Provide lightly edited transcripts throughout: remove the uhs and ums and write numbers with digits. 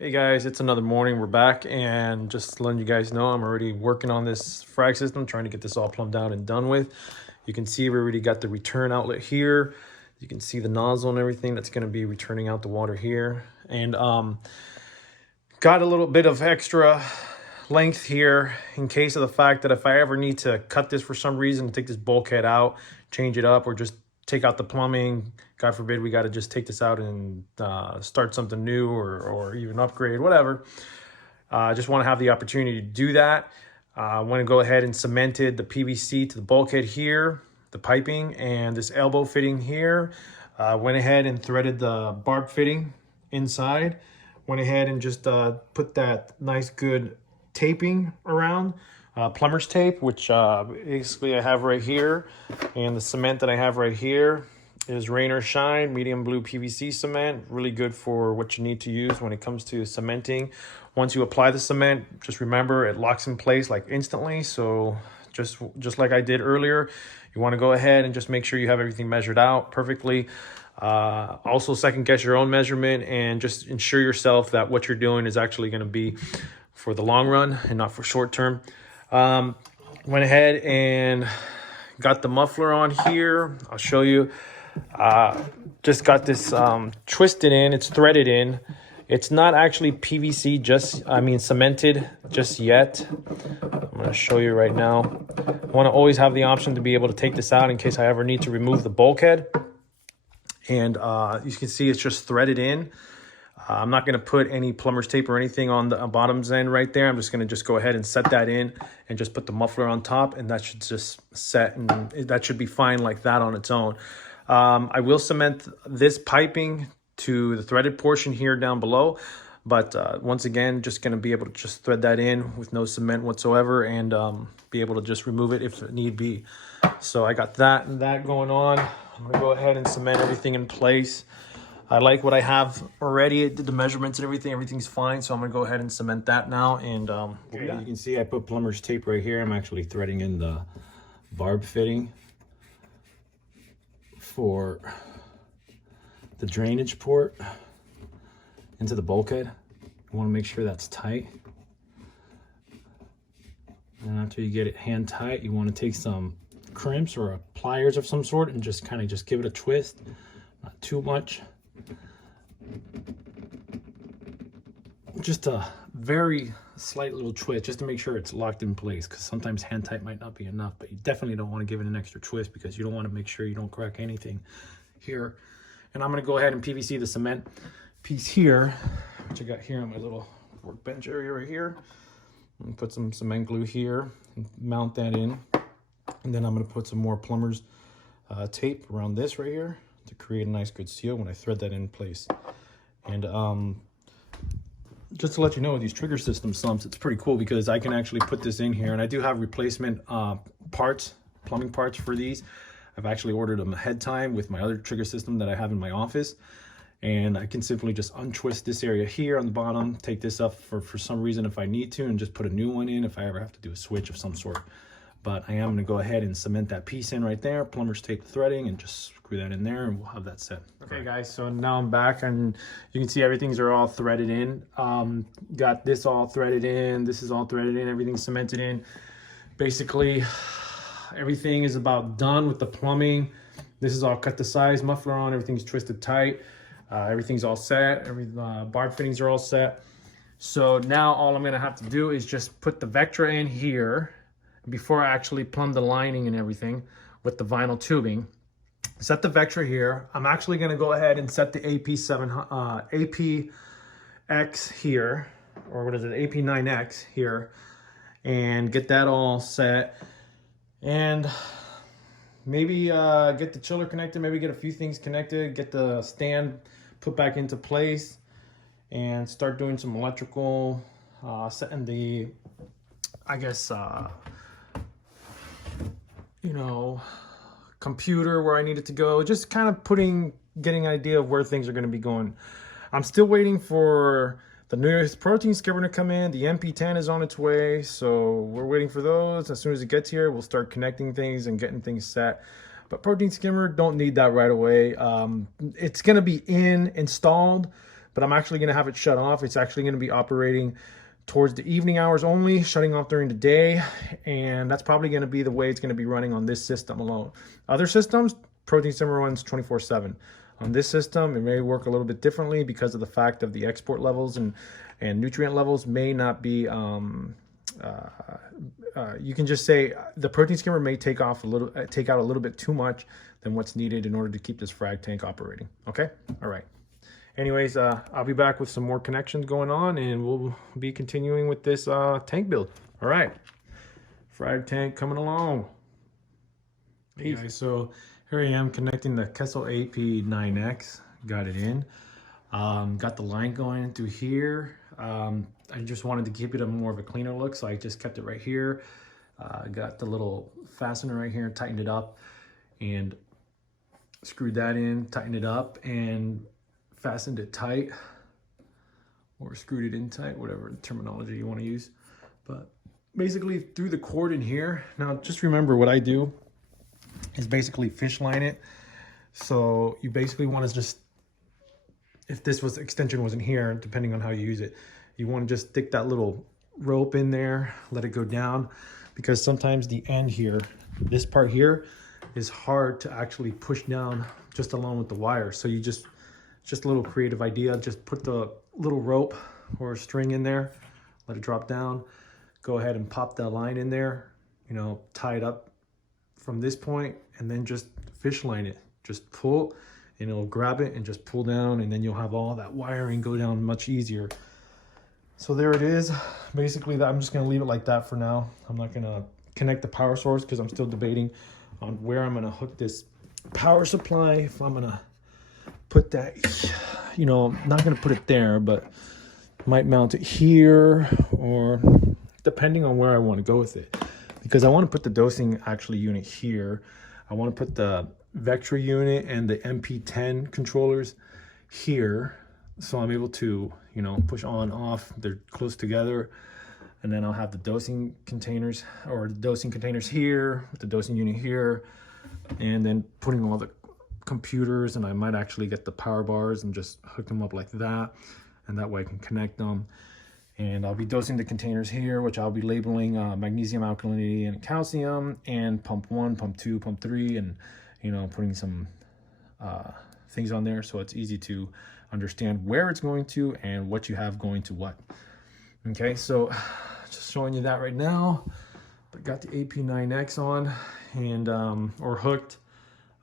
Hey guys, it's another morning. We're back, and just letting you guys know I'm already working on this frag system, trying to get this all plumbed out and done with. You can see we already got the return outlet here. You can see the nozzle and everything that's going to be returning out the water here. And got a little bit of extra length here in case of the fact that if I ever need to cut this for some reason, take this bulkhead out, change it up, or just take out the plumbing. God forbid we got to just take this out and start something new or even upgrade, whatever. I just want to have the opportunity to do that. I want to go ahead and cemented the PVC to the bulkhead here, the piping, and this elbow fitting here. Went ahead and threaded the barb fitting inside. Went ahead and just put that nice good taping around. Plumber's tape, which basically I have right here, and the cement that I have right here is Rain or Shine medium blue PVC cement. Really good for what you need to use when it comes to cementing. Once you apply the cement, just remember it locks in place like instantly. So just like I did earlier, you want to go ahead and just make sure you have everything measured out perfectly. Also second guess your own measurement and just ensure yourself that what you're doing is actually going to be for the long run and not for short term. Went ahead and got the muffler on here. I'll show you. Just got this twisted in. It's threaded in. It's not actually PVC, cemented just yet. I'm going to show you right now. I want to always have the option to be able to take this out in case I ever need to remove the bulkhead. And you can see it's just threaded in. I'm not going to put any plumber's tape or anything on the bottom's end right there. I'm just going to just go ahead and set that in and just put the muffler on top, and that should just set, and that should be fine like that on its own. I will cement this piping to the threaded portion here down below, but once again, just going to be able to just thread that in with no cement whatsoever and be able to just remove it if need be. So I got that and that going on. I'm going to go ahead and cement everything in place. I like what I have already. It did the measurements and everything. Everything's fine. So I'm going to go ahead and cement that now. And you can see I put plumber's tape right here. I'm actually threading in the barb fitting for the drainage port into the bulkhead. You want to make sure that's tight. And after you get it hand tight, you want to take some crimps or pliers of some sort and just kind of just give it a twist. Not too much. Just a very slight little twist just to make sure it's locked in place, because sometimes hand tight might not be enough, but you definitely don't want to give it an extra twist because you don't want to make sure you don't crack anything here. And I'm going to go ahead and PVC the cement piece here, which I got here on my little workbench area right here, and put some cement glue here and mount that in. And then I'm going to put some more plumber's tape around this right here to create a nice good seal when I thread that in place. And just to let you know, with these trigger system sumps, it's pretty cool because I can actually put this in here, and I do have replacement parts, plumbing parts for these. I've actually ordered them ahead time with my other trigger system that I have in my office, and I can simply just untwist this area here on the bottom, take this up for some reason if I need to, and just put a new one in if I ever have to do a switch of some sort. But I am going to go ahead and cement that piece in right there, plumber's tape the threading, and just screw that in there, and we'll have that set. Okay guys, so now I'm back, and you can see everything's are all threaded in. Got this all threaded in, this is all threaded in, everything's cemented in. Basically, everything is about done with the plumbing. This is all cut to size, muffler on, everything's twisted tight. Everything's all set, barb fittings are all set. So now all I'm gonna have to do is just put the Vectra in here before I actually plumb the lining and everything with the vinyl tubing. Set the Vectra here. I'm actually going to go ahead and set the APX here, or what is it, AP9X here, and get that all set. And maybe get the chiller connected, maybe get a few things connected, get the stand put back into place, and start doing some electrical, setting the, computer where I need it to go, just kind of getting an idea of where things are going to be going. I'm still waiting for the newest protein skimmer to come in. The MP10 is on its way, so we're waiting for those. As soon as it gets here, we'll start connecting things and getting things set. But protein skimmer, don't need that right away. It's going to be installed, but I'm actually going to have it shut off. It's actually going to be operating towards the evening hours only, shutting off during the day. And that's probably going to be the way it's going to be running on this system alone. Other systems, Protein Simmer runs 24/7. On this system, it may work a little bit differently because of the fact of the export levels and nutrient levels may not be, you can just say the protein skimmer may take out a little bit too much than what's needed in order to keep this frag tank operating. Okay, all right. Anyways, I'll be back with some more connections going on, and we'll be continuing with this tank build. All right, frag tank coming along. Hey guys, so here I am connecting the Kessel AP9X. Got it in. Got the line going through here. I just wanted to keep it a more of a cleaner look, so I just kept it right here. Got the little fastener right here, tightened it up, and screwed that in, tightened it up, and fastened it tight, or screwed it in tight, whatever terminology you want to use. But basically threw the cord in here. Now just remember what I do is basically fish line it. So you basically want to just, if this extension wasn't here, depending on how you use it, you want to just stick that little rope in there, let it go down, because sometimes the end here, this part here, is hard to actually push down just along with the wire. So you just a little creative idea, just put the little rope or string in there, let it drop down, go ahead and pop that line in there, you know, tie it up from this point, and then just fish line it. Just pull, and it'll grab it and just pull down, and then you'll have all that wiring go down much easier. So there it is. Basically, that I'm just gonna leave it like that for now. I'm not gonna connect the power source because I'm still debating on where I'm gonna hook this power supply. If I'm gonna put that, you know, I'm not gonna put it there, but might mount it here, or depending on where I want to go with it, because I want to put the dosing actually unit here. I want to put the Vectra unit and the MP10 controllers here, so I'm able to, you know, push on, off. They're close together, and then I'll have the dosing containers, or the dosing containers here with the dosing unit here, and then putting all the computers, and I might actually get the power bars and just hook them up like that, and that way I can connect them. And I'll be dosing the containers here, which I'll be labeling magnesium, alkalinity, and calcium, and pump 1, pump 2, pump 3, and, you know, putting some things on there so it's easy to understand where it's going to and what you have going to what. Okay, so just showing you that right now. But got the AP9X on, and or hooked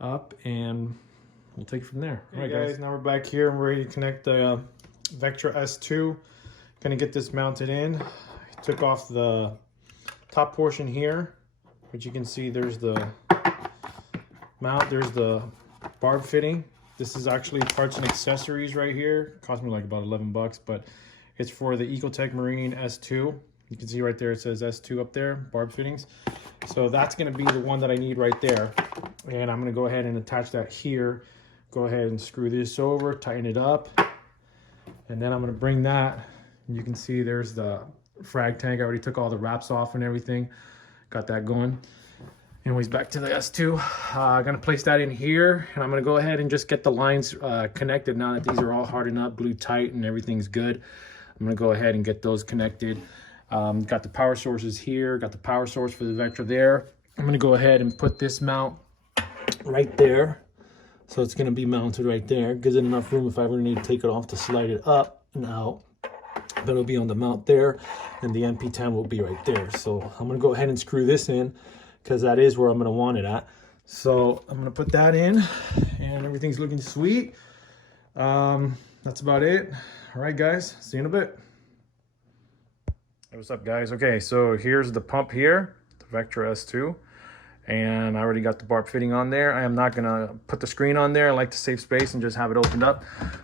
up, and we'll take it from there. All right, guys, now we're back here and we're ready to connect the Vectra S2. Gonna get this mounted in. I took off the top portion here, which you can see there's the mount, there's the barb fitting. This is actually parts and accessories right here. It cost me like about 11 bucks, but it's for the Ecotech Marine S2. You can see right there, it says S2 up there, barb fittings. So that's gonna be the one that I need right there. And I'm gonna go ahead and attach that here. Go ahead and screw this over, tighten it up. And then I'm gonna bring that. You can see there's the frag tank. I already took all the wraps off and everything. Got that going. Anyways, back to the S2. I'm gonna place that in here, and I'm gonna go ahead and just get the lines connected now that these are all hardened up, glued tight, and everything's good. I'm gonna go ahead and get those connected. Got the power sources here, got the power source for the Vectra there. I'm gonna go ahead and put this mount right there. So it's gonna be mounted right there. Gives it enough room if I ever need to take it off to slide it up and out. But it'll be on the mount there, and the MP10 will be right there. So I'm gonna go ahead and screw this in, because that is where I'm gonna want it at. So I'm gonna put that in, and everything's looking sweet. That's about it. All right, guys, see you in a bit. Hey, what's up, guys? Okay, so here's the pump here, the Vectra S2, and I already got the barb fitting on there. I am not gonna put the screen on there. I like to save space and just have it opened up.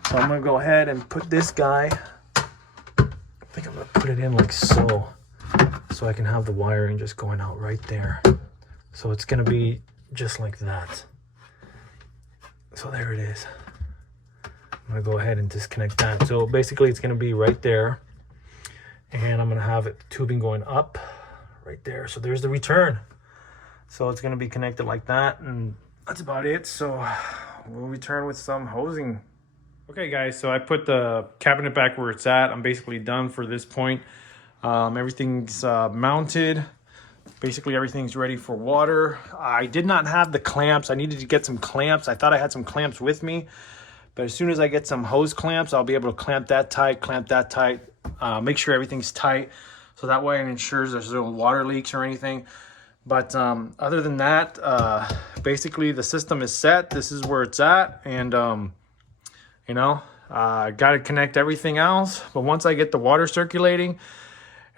So I'm gonna go ahead and put this guy, I think I'm gonna put it in like so I can have the wiring just going out right there. So it's gonna be just like that. So there it is. I'm gonna go ahead and disconnect that. So basically it's gonna be right there, and I'm gonna have it, the tubing going up right there. So there's the return. So it's gonna be connected like that, and that's about it. So we'll return with some hosing. Okay guys, so I put the cabinet back where it's at. I'm basically done for this point. Everything's mounted. Basically everything's ready for water. I did not have the clamps. I needed to get some clamps. I thought I had some clamps with me, but as soon as I get some hose clamps, I'll be able to clamp that tight, make sure everything's tight, so that way it ensures there's no water leaks or anything. But other than that, basically the system is set. This is where it's at, and you know, got to connect everything else. But once I get the water circulating,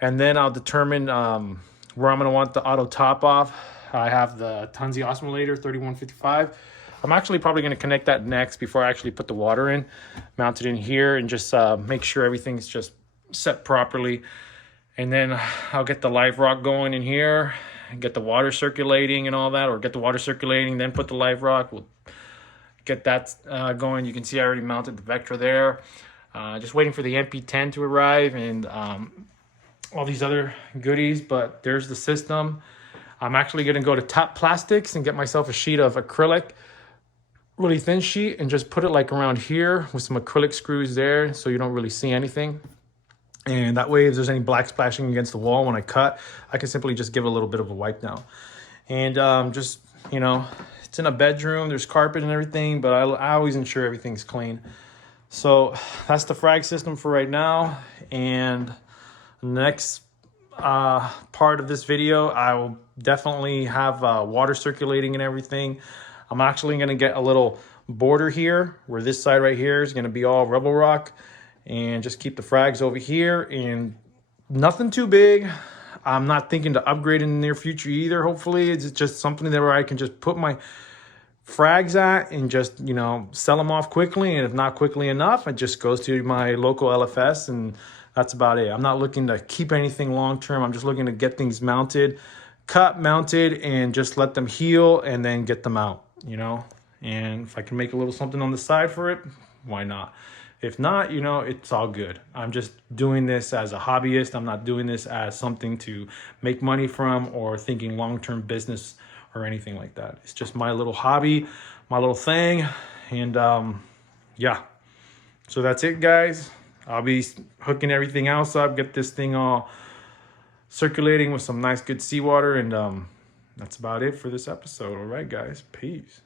and then I'll determine where I'm going to want the auto top off. I have the Tunzi oscillator 3155. I'm actually probably going to connect that next before I actually put the water in, mount it in here, and just make sure everything's just set properly. And then I'll get the live rock going in here and get the water circulating and all that, or get the water circulating, then put the live rock. We'll get that going. You can see I already mounted the Vectra there. Just waiting for the MP10 to arrive and all these other goodies, but there's the system. I'm actually going to go to Top Plastics and get myself a sheet of acrylic, really thin sheet, and just put it like around here with some acrylic screws there so you don't really see anything. And that way, if there's any black splashing against the wall when I cut, I can simply just give it a little bit of a wipe down. And just, you know, it's in a bedroom, there's carpet and everything, but I always ensure everything's clean. So that's the Frag system for right now. And the next part of this video, I will definitely have water circulating and everything. I'm actually going to get a little border here where this side right here is going to be all rubble rock, and just keep the frags over here, and nothing too big. I'm not thinking to upgrade in the near future either. Hopefully it's just something there where I can just put my frags at and just, you know, sell them off quickly. And if not quickly enough, it just goes to my local LFS, and that's about it. I'm not looking to keep anything long term. I'm just looking to get things mounted, cut, mounted, and just let them heal and then get them out, you know. And if I can make a little something on the side for it, why not? If not, you know, it's all good. I'm just doing this as a hobbyist. I'm not doing this as something to make money from or thinking long-term business or anything like that. It's just my little hobby, my little thing. And yeah, so that's it, guys. I'll be hooking everything else up, get this thing all circulating with some nice good seawater, and that's about it for this episode. All right, guys, peace.